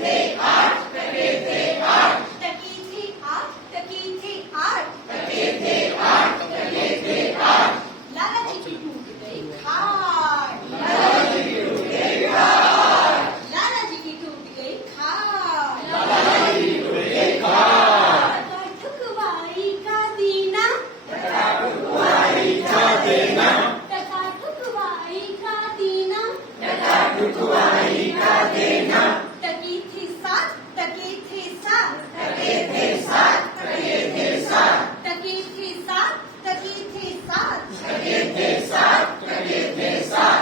थे आठ, टके थे आठ, टके थे आठ, टके थे आठ, टके थे आठ, टके थे आठ। लाला जी की टूट गई खाट, लाला जी की टूट गई खाट, लाला जी की टूट गई खाट, लाला जी की टूट गई खाट। टका ठुकवाई का दीना, टका ठुकवाई का देना, टका ठुकवाई का दीना, टका ठुकवाई का देना। टकी थी सात, टकी थी सात, टके थे सात, टके थे सात, टकी थी सात, टकी थी सात, टके थे सात, टके थे सात।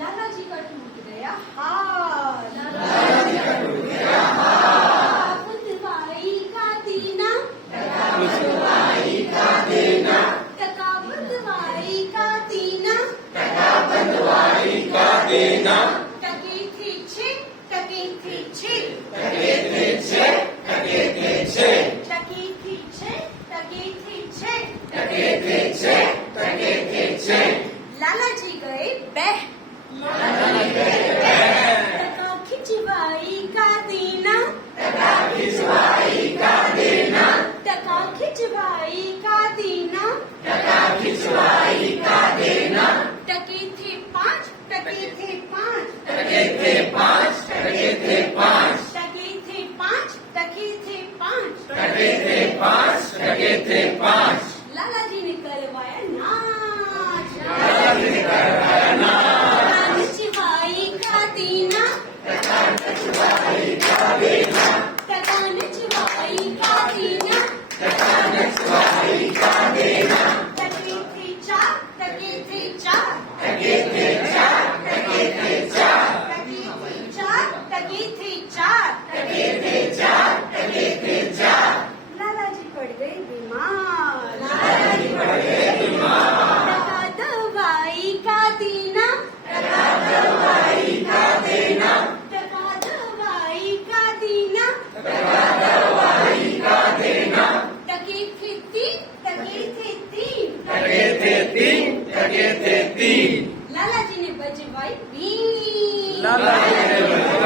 लाला जी का टूट गया हाथ, लाला जी का टूट गया हाथ, बुधवाई का दीना, टका ठुकवाई का देना, टका बुधवाई का दीना, टका बंधवाई का देना। टकी थी छः, टकी थी छः, टके थे छः, टके थे छः, टकी थी छः, टकी थी छः, टके थे छः, टके थे छः। लाला जी गए बह, लाला जी गए बह, टका खिंचवाई का दीना, टका खिंचवाई का देना, टका खिंचवाई का दीना, टका खिंचवाई का देना। टके थे पाँच, टके थे पाँच, टके थे पाँच, टके थे पाँच, टके थे पाँच, टके थे पाँच, टके थे पाँच, टके थे पाँच। लाला जी ने करवाया नाच, लाला जी ने करवाया नाच, टका नचवाई का दीना, टका नचवाई का देना, टका नचवाई का दीना, टका नचवाई का देना। टके थे चार, टके थे चार, टके थे चार, टके थे चार, टके थे चार, टके थे चार, टके थे चार, टके थे चार। लाला जी पड़ गए बीमार, लाला जी पड़ गए बीमार, टका दवाई का दीना, टका दवाई का देना, टका दवाई का दीना, टका दवाई का देना। टके थे तीन, टके थे तीन, टके थे तीन, टके थे तीन। लाला जी ने बजवाई बीन, लाला जी ने